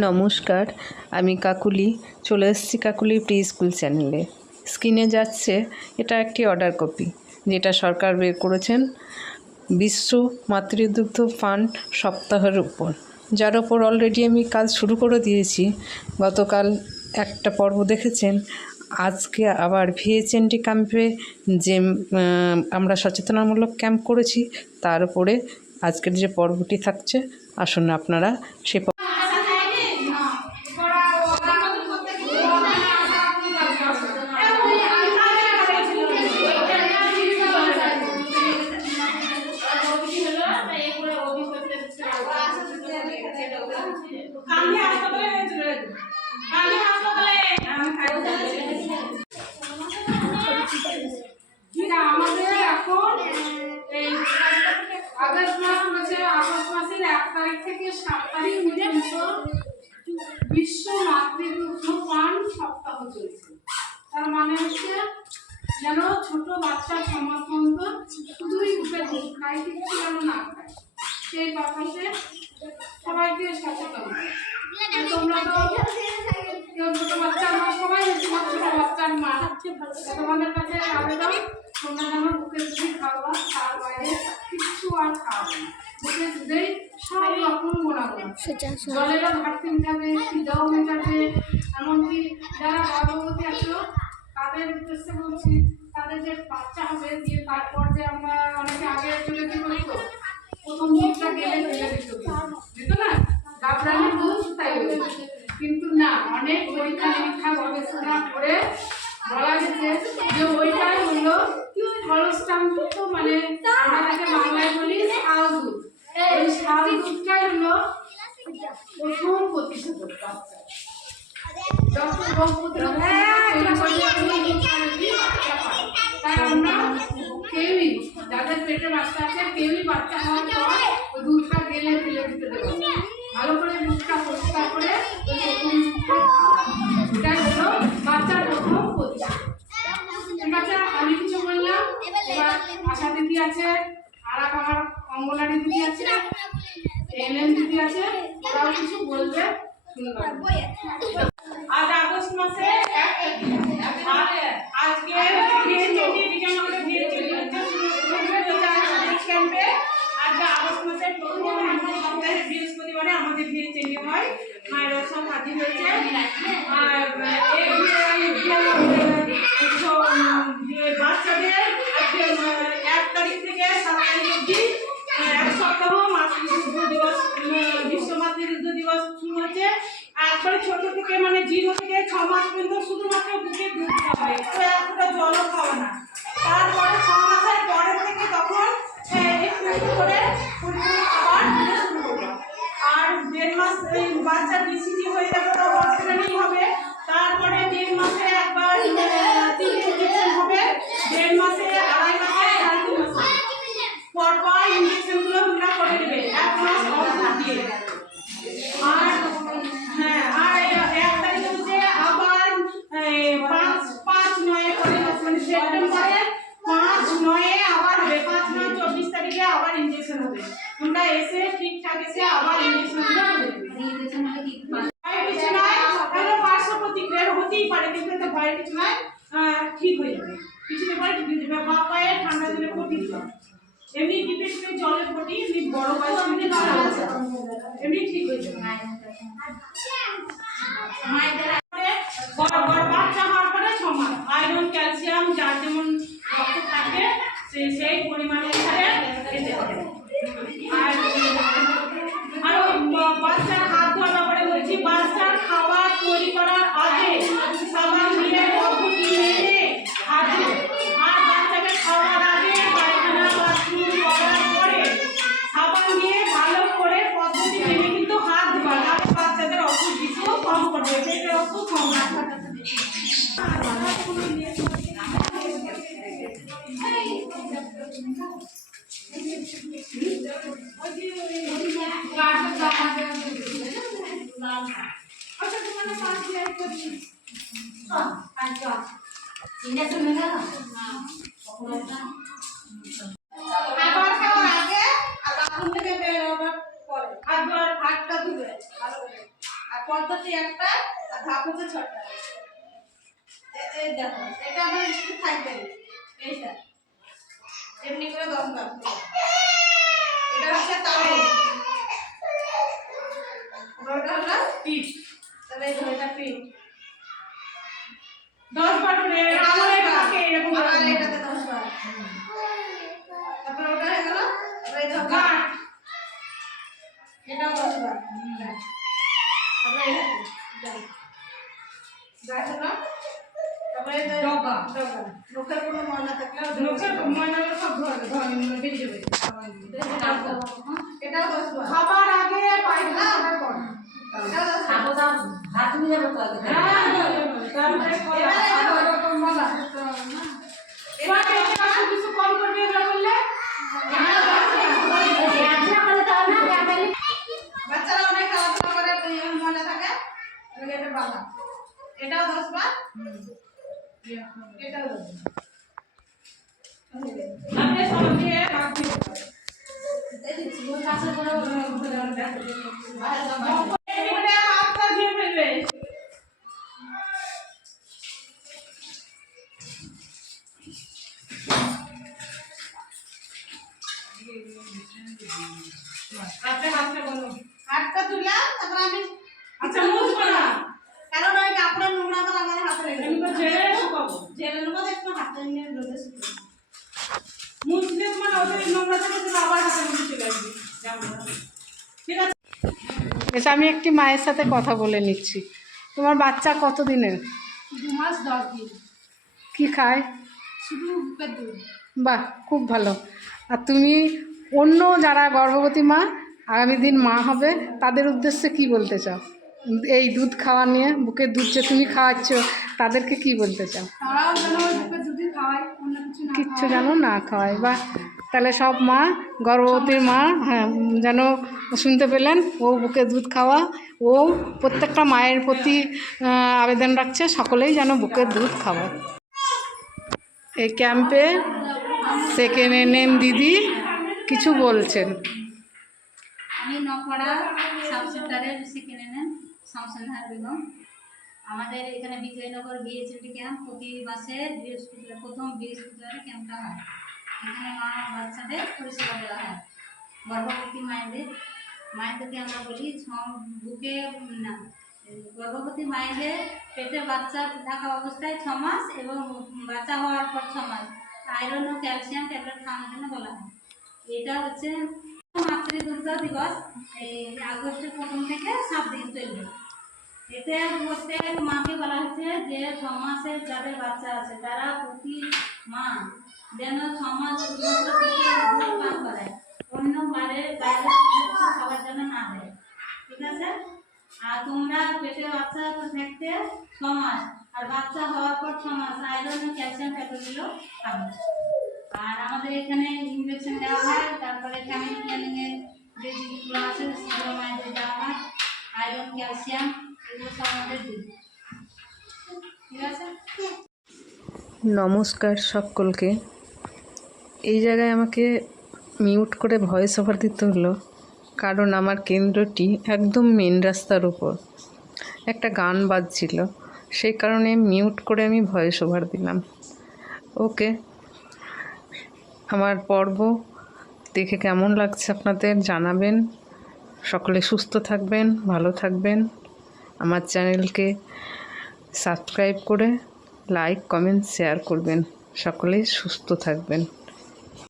নমস্কার, আমি কাকুলি চলে এসেছি কাকুলি প্রি স্কুল চ্যানেলে। স্ক্রিনে যাচ্ছে এটা একটি অর্ডার কপি, যেটা সরকার বের করেছেন বিশ্ব মাতৃদুগ্ধ ফান্ড সপ্তাহের উপর, যার ওপর অলরেডি আমি কাজ শুরু করে দিয়েছি। গতকাল একটা পর্ব দেখেছেন, আজকে আবার ভিএচএনডি ক্যাম্পে যে আমরা সচেতনামূলক ক্যাম্প করেছি, তার উপরে আজকের যে পর্বটি থাকছে, আসুন আপনারা সে আমাদের এখন এই আগস্ট মাসের 1 তারিখ থেকে 7 তারিখ পর্যন্ত বিশ্ব মাতৃদুগ্ধ পান সপ্তাহ চলছে। তার মানে হচ্ছে যেন ছোট বাচ্চা 6 মাস পর্যন্ত শুধুই উঠে দুধ খায়, কিছু যেন না খায়, সেই পারপাসে সবাইকে সচেতন। তোমরা তো ছোট বাচ্চার মা, সবাই ছোট বাচ্চার মা, তোমাদের কাছে আবেদন, তোমরা যেন বুকে দুধ খাওয়া, তার বাইরে কিছু আর খাওয়া না। বুকে দুধেই সব রকম গুণাগুণ, জলেরও ঘাটতি মেটাবে, খিদাও মেটাবে। এমনকি যারা গর্ভবতী আছো তাদের উদ্দেশ্যে বলছি, তাদের যে বাচ্চা হবে, দিয়ে তারপর যে আমরা অনেকে আগে চলে কি করতো, প্রথম দুধটা গেলে ফেলে দিত না, গাবরানি দুধ, তাই কিন্তু না, অনেক পরীক্ষা নিরীক্ষা গবেষণা করে বলা গেছে যে ওইটাই হলো কলস্ট্রামযুক্ত, মানে আমরা তাকে বাংলায় বলি শাল দুধ। এই শাল দুধটাই হলো প্রথম প্রতিষেধক বাচ্চা, যত রোগ প্রতিরোধ তাই আমরা কেউই, যাদের পেটে বাচ্চা আছে, কেউই বাচ্চা হওয়ার পর ওই দুধটা গেলে ফেলে দিতে দেবো। ভালো করে দুধটা পরিষ্কার করে ওই প্রথম দুধটা খাওয়া, এটাই হলো বাচ্চার প্রথম প্রতিষেধক। ঠিক আছে, আমি কিছু বললাম, এবার আশা দিদি আছে, আর আমার অঙ্গনারী দিদি আছে, এনএম দিদি আছে, ওরাও কিছু বলবে, শুনলাম। আজ আগস্ট মাসে 1 তারিখ, আজকে ভিএচএনডি বিজয়নগরে ভিএচএনডি হচ্ছে ক্যাম্পে। আজকে আগস্ট মাসের প্রথম সপ্তাহে বৃহস্পতিবারে আমাদের ভিএচএনডি হয়, মায়েরা সব হাজির হয়েছে। আর বাচ্চাদের 1 তারিখ থেকে 7 তারিখ অবধি 1 সপ্তাহ মাতৃদুগ্ধ দিবস, বিশ্ব মাতৃদুগ্ধ দিবস শুরু হচ্ছে। একবারে ছোট থেকে, মানে 0 থেকে 6 মাস পর্যন্ত শুধুমাত্র বুকে দুধ খাওয়াবে, তো এতটা জলও খাওয়া না। তারপরে 6 মাসের পরের থেকে তখন একটু করে খাবার শুরু করবে। আর 1.5 মাস বাচ্চা বিসিজি হয়ে যাবে, তো হসপিটালেই হবে। তারপরে 1.5 মাসে একবার 3 ইঞ্জেকশন হবে, 1.5 মাসে, 2.5 মাসে, 3.5 মাসে পরপর ইঞ্জেকশনগুলো তোমরা করে দেবে, 1 মাস অন্তর দিয়ে। আর হ্যাঁ, আর 1 তারিখে হচ্ছে আবার 5/9 করে, মানে সেপ্টেম্বরে 5/9 আবার হবে, 5/9 24 তারিখে আবার ইনজেকশন হবে। তোমরা এসে ঠিকঠাক এসে আবার ইনজেকশনগুলো করে দেবে। ভয়ের কিছু নাই, তাহলে পার্শ্ব প্রতিক্রিয়া হতেই পারে, কিন্তু এতে ভয়ের কিছু নাই, ঠিক হয়ে যাবে। কিছুদিন পরে ঠিক হয়ে যাবে। বা পায়ে ঠান্ডা জলে পটি দিবা, এমনি টিপে টিপে জলে পটি, এমনি বড় বয়স এমনি ঠিক হয়ে যাবে। বাচ্চা হওয়ার পরে 6 মাস আয়রন, ক্যালসিয়াম যার যেমন রক্ত থাকে সেই পরিমাণ অনুসারে খেতে হবে। আর বাচ্চার হাত ধোয়ার ব্যাপারে বলছি, বাচ্চার খাবার তৈরি করার আগে সাবান দিয়ে পদ্ধতি মেনে হাত ধোয়। আর বাচ্চাকে খাওয়ার আগে, পায়খানা বাথরুম করার পরে সাবান দিয়ে ভালো করে পদ্ধতি মেনে কিন্তু হাত ধোয়া, তাহলে বাচ্চাদের অসুখ বিসুখ কম করবে, পেটের অসুখ কম রাখবে। খাবার খাওয়ার আগে আর বাথরুম থেকে বেরোবার পরে হাতটা ধুবে ভালো করে। আর পদ্ধতি একটা আর ধাপ হচ্ছে 6টা। এই দেখো এটা আমার স্কুল থাকবে এইটা এমনি করে 10 বার এটা হচ্ছে তালু ওটা হলো পিঠ তাহলে এই ধরেটা পিঠ 10 বার করে আমার এটাকে এরকম আর এটাতে 10 বার তারপর ওটা হয়ে গেল তারপর এই ধর গাঁট এটাও 10 বার তারপর এই গাঁট হলো তারপরে ডগা লোকের কোনো ময়লা থাকলে লোকের ময়লাটা সব ধরে বেরিয়ে যাবে এটাও 10 বার খাবার আগে পায়খানা করার পর এটাও 10 বার হাত নিয়ে যাবে তো হ্যাঁ তারপরে এরকম মজা এবার এটা কিছু কম করবে এগুলো করলে বাচ্চারা অনেক খেলাধুলা করে মজা থাকে এটা বাবা এটাও 10 বার এটাও 10 বার আপনি সব দিয়ে রাখতে এই জীবন কাছে করে এবারে হাতটা দিয়ে ফেলবে আপনি হাতটা বলো হাতটা তুলা তারপর আমি আচ্ছা মুছবো না কারণ ওই কাপড়ের নোংরা তো আমাদের হাতে লেগে আমি তো জেলে শুকাবো জেলে নেবো একটু হাতটা নিয়ে রোদে শুকাবো মুছলে মানে ওই নোংরা থেকে আবার হাতে মুছে চলে আসবে ঠিক আছে বেশ, আমি একটি মায়ের সাথে কথা বলে নিচ্ছি। তোমার বাচ্চা কত দিনের? 2 মাস 10 দিন কি খায়? শুধু বুকের দুধ বাহ, খুব ভালো। আর তুমি অন্য যারা গর্ভবতী মা আগামী দিন মা হবে তাদের উদ্দেশ্যে কি বলতে চাও? এই দুধ খাওয়া নিয়ে, বুকের দুধ যে তুমি খাওয়াচ্ছ তাদেরকে কি বলতে চাও? তারাও যেন ওই বুকের দুধই খাওয়ায় অন্য কিছু না কিচ্ছু যেন না খাওয়ায়। বা তাহলে সব মা, গর্ভবতী মা, হ্যাঁ, যেন শুনতে পেলেন, ও বুকে দুধ খাওয়া, ও প্রত্যেকটা মায়ের প্রতি আবেদন রাখছে সকলেই যেন বুকের দুধ খাওয়ায়। এই ক্যাম্পে সেকেন্ড এনএম দিদি কিছু বলছেন। আমি নকড়া সাব সেন্টারের সেকেন্ড এনএম শামসুন্নাহার বেগম। আমাদের এখানে বিজয়নগর বিএচএলটি ক্যাম্প প্রতি মাসে বৃহস্পতিবার, প্রথম বৃহস্পতিবারে ক্যাম্পটা হয়। এখানে মা বাচ্চাদের পরিষেবা দেওয়া হয়। গর্ভবতী মায়েদেরকে আমরা বলি বুকে না, গর্ভবতী মায়েদের পেটে বাচ্চা থাকা অবস্থায় 6 মাস এবং বাচ্চা হওয়ার পর 6 মাস আয়রন ও ক্যালসিয়াম ট্যাবলেট খাওয়ানোর জন্য বলা হয়। এটা হচ্ছে মাতৃদুর্গা দিবস, এই আগস্টের 1 থেকে 7 দিন চলবে। এতে প্রত্যেক মাকে বলা হচ্ছে যে 6 মাসের যাদের বাচ্চা আছে তারা প্রতি মা যেন 6 মাস দুধ পান করে, অন্য বাইরে খাবার জন্য না দেয়, ঠিক আছে? আর তোমরা পেটে বাচ্চা থাকতে 6 মাস আর বাচ্চা হওয়ার পর 6 মাস আয়রন ও ক্যালসিয়াম ট্যাবলেটগুলো খাবে। আর আমাদের এখানে ইনজেকশন দেওয়া হয়, তারপরে ফ্যামিলি প্ল্যানিং এর যে জিনিসগুলো আছে সেগুলো মায়েদের দেওয়া হয়, আয়রন ক্যালসিয়াম এগুলো সব আমাদের দিই, ঠিক আছে? নমস্কার সকলকে। এই জায়গায় আমাকে মিউট করে ভয়েস ওভার দিতে হলো কারণ আমার কেন্দ্রটি একদম মেন রাস্তার উপর, একটা গান বাজছিল, সেই কারণে মিউট করে আমি ভয়েস ওভার দিলাম। ওকে, আমার পর্ব দেখে কেমন লাগছে আপনাদের জানাবেন। সকলে সুস্থ থাকবেন, ভালো থাকবেন। আমার চ্যানেলকে সাবস্ক্রাইব করে লাইক, কমেন্ট, শেয়ার করবেন। সকলে সুস্থ থাকবেন।